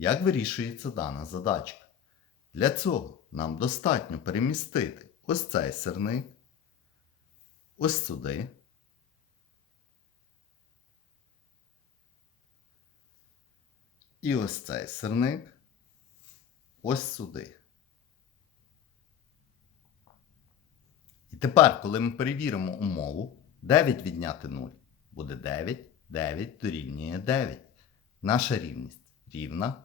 як вирішується дана задачка. Для цього нам достатньо перемістити ось цей сирник, ось сюди. І ось цей сирник ось сюди. І тепер, коли ми перевіримо умову, 9 відняти 0 буде 9, 9 дорівнює 9. Наша рівність рівна